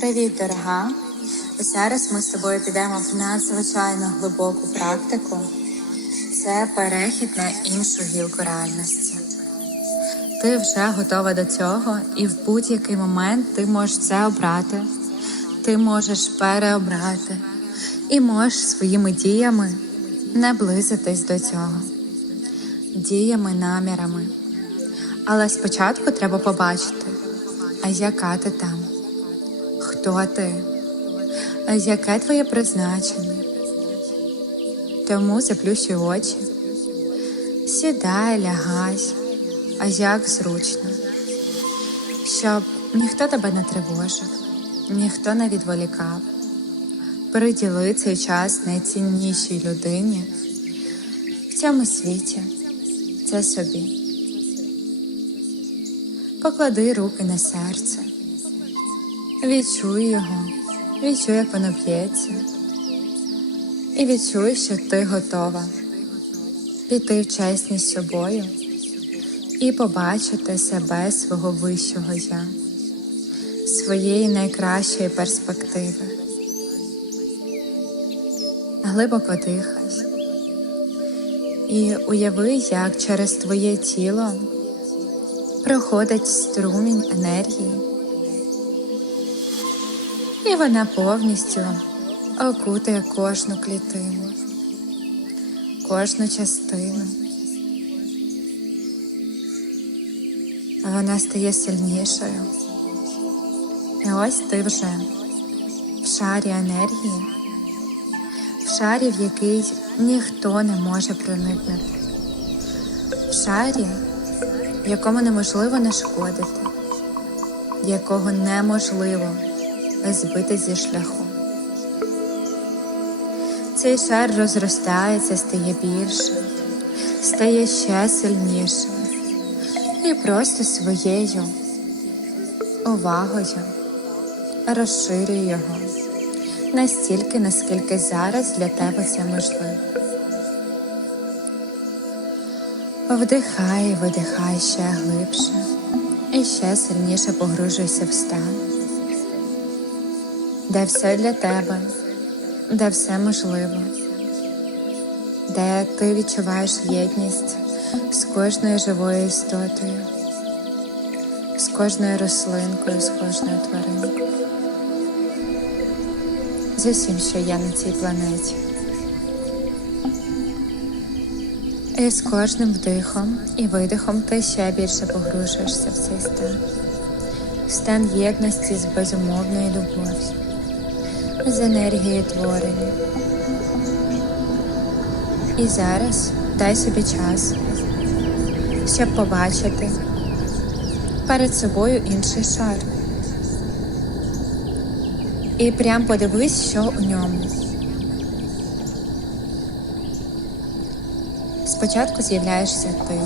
Привіт, дорога! Зараз ми з тобою підемо в надзвичайно глибоку практику. Це перехід на іншу гілку реальності. Ти вже готова до цього, і в будь-який момент ти можеш це обрати. Ти можеш переобрати і можеш своїми діями наблизитись до цього, діями, намірами. Але спочатку треба побачити, а яка ти там, хто ти, а яке твоє призначення. Тому заплющуй очі, сідай, лягай, а як зручно, щоб ніхто тебе не тривожив, ніхто не відволікав. Приділи цей час найціннішій людині в цьому світі. Це собі. Поклади руки на серце, відчуй його, відчуй, як воно б'ється, і відчуй, що ти готова. Піти в чесність собою і побачити себе свого вищого я, своєї найкращої перспективи. Глибоко дихай і уяви, як через твоє тіло проходить струмінь енергії, і вона повністю окутає кожну клітину, кожну частину. Вона стає сильнішою. І ось ти вже в шарі енергії, в шарі, в який ніхто не може проникнути, в шарі, якому неможливо нашкодити, якого неможливо збити зі шляху. Цей шар розростається, стає більшим, стає ще сильнішим і просто своєю увагою розширює його настільки, наскільки зараз для тебе це можливо. Вдихай видихай ще глибше і ще сильніше погружуйся в стан, де все для тебе, де все можливо, де ти відчуваєш єдність з кожною живою істотою, з кожною рослинкою, з кожною тваринкою, з усім, що є на цій планеті. І з кожним вдихом і видихом ти ще більше погружуєшся в цей стан, стан єдності з безумовною любов'ю, з енергією творення. І зараз дай собі час, щоб побачити перед собою інший шар. І прям подивись, що у ньому. Спочатку з'являєшся ти.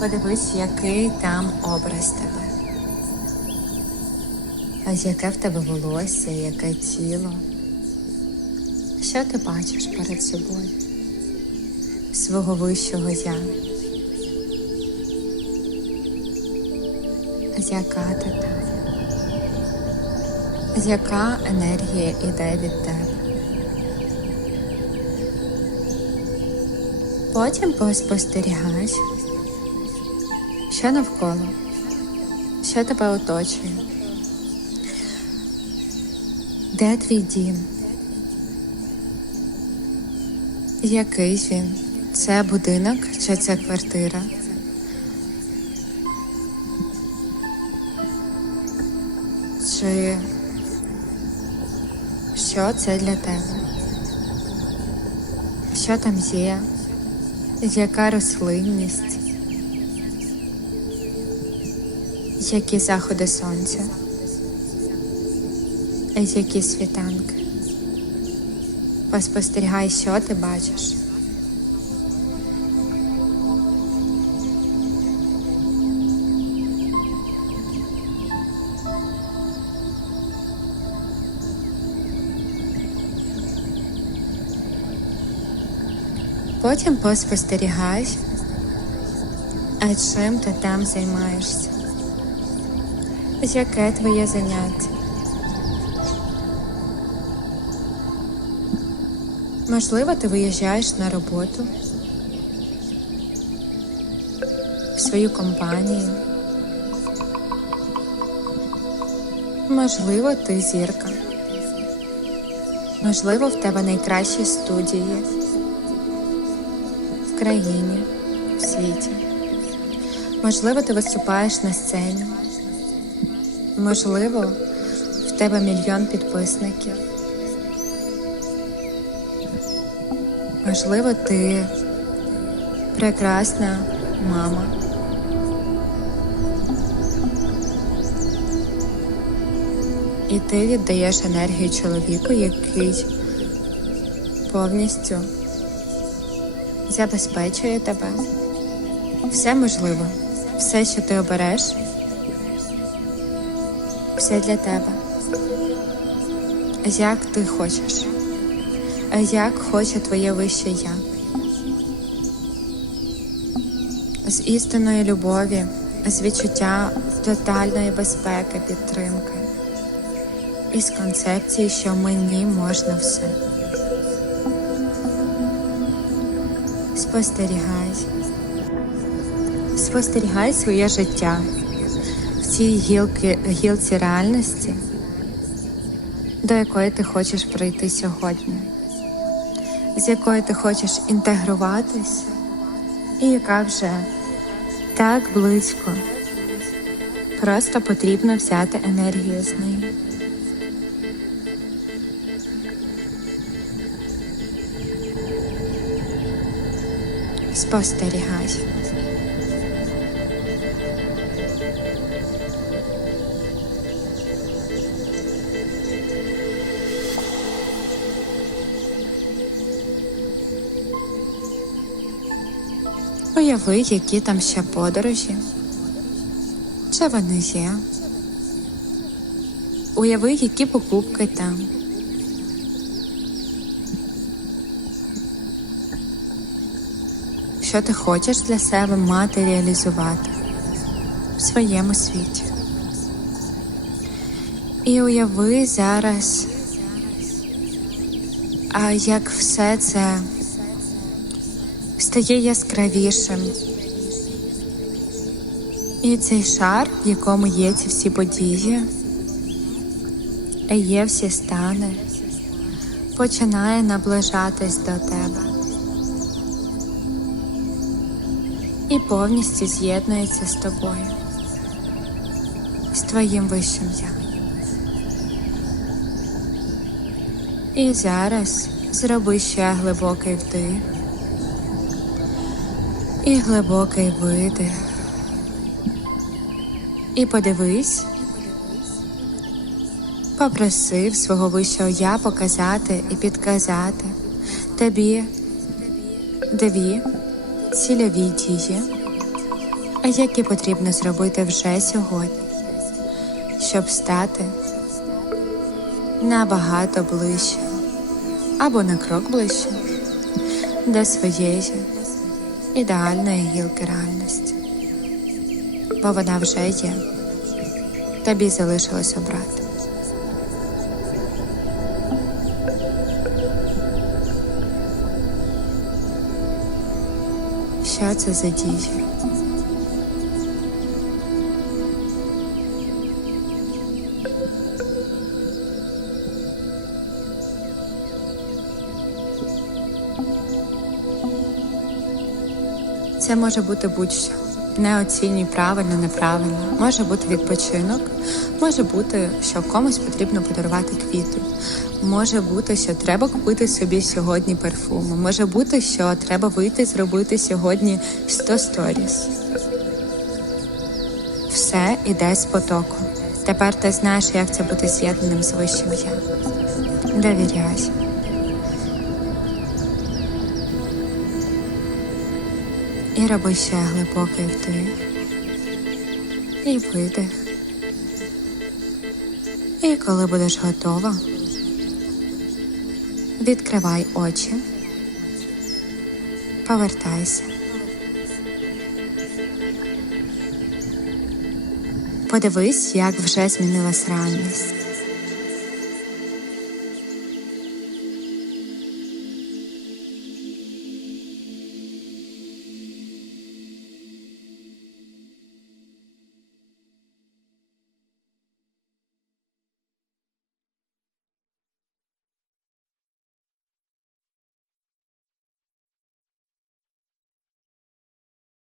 Подивись, який там образ тебе. А яке в тебе волосся, яке тіло. Що ти бачиш перед собою? Свого вищого я. Яка ти там? Яка енергія йде від тебе? Потім поспостерігай, що навколо, що тебе оточує. Де твій дім? Який він? Це будинок чи це квартира? Чи що це для тебе? Що там є? Яка рослинність? Які заходи сонця? Які світанки? Поспостерігай, що ти бачиш. Потім поспостерігай, а чим ти там займаєшся? Яке твоє заняття? Можливо, ти виїжджаєш на роботу в свою компанію. Можливо, ти зірка. Можливо, в тебе найкращі студії в країні, в світі. Можливо, ти виступаєш на сцені. Можливо, в тебе мільйон підписників. Можливо, ти прекрасна мама. І ти віддаєш енергію чоловіку, який повністю забезпечує тебе. Все можливо, все, що ти обереш, все для тебе. Як ти хочеш, як хоче твоє вище я. З істинної любові, з відчуття тотальної безпеки, підтримки і з концепції, що мені можна все. Спостерігай. Спостерігай своє життя в цій гілки, гілці реальності, до якої ти хочеш прийти сьогодні, з якою ти хочеш інтегруватись, і яка вже так близько. Просто потрібно взяти енергію з неї. Спостерігай. Уяви, які там ще подорожі. Чи вони є? Уяви, які покупки там. Що ти хочеш для себе матеріалізувати в своєму світі. І уяви зараз, а як все це стає яскравішим. І цей шар, в якому є ці всі події, є всі стани, починає наближатись до тебе і повністю з'єднується з тобою, з твоїм вищим я. І зараз зроби ще глибокий вдих і глибокий видих. І подивись, попросив свого вищого я показати і підказати тобі дві цільові дії, які потрібно зробити вже сьогодні, щоб стати набагато ближче або на крок ближче до своєї ідеальної гілки реальності. Бо вона вже є. Тобі залишилось обрати. Що це за дії? Це може бути будь-що. Не оцінюй правильно, неправильно. Може бути відпочинок, може бути, що комусь потрібно подарувати квіти. Може бути, що треба купити собі сьогодні парфуми. Може бути, що треба вийти зробити сьогодні 100 сторіс. Все іде з потоку. Тепер ти знаєш, як це бути з'єднаним з вищим я. Довіряй. І роби ще глибокий вдих і видих. І коли будеш готова, відкривай очі, повертайся. Подивись, як вже змінилась реальність.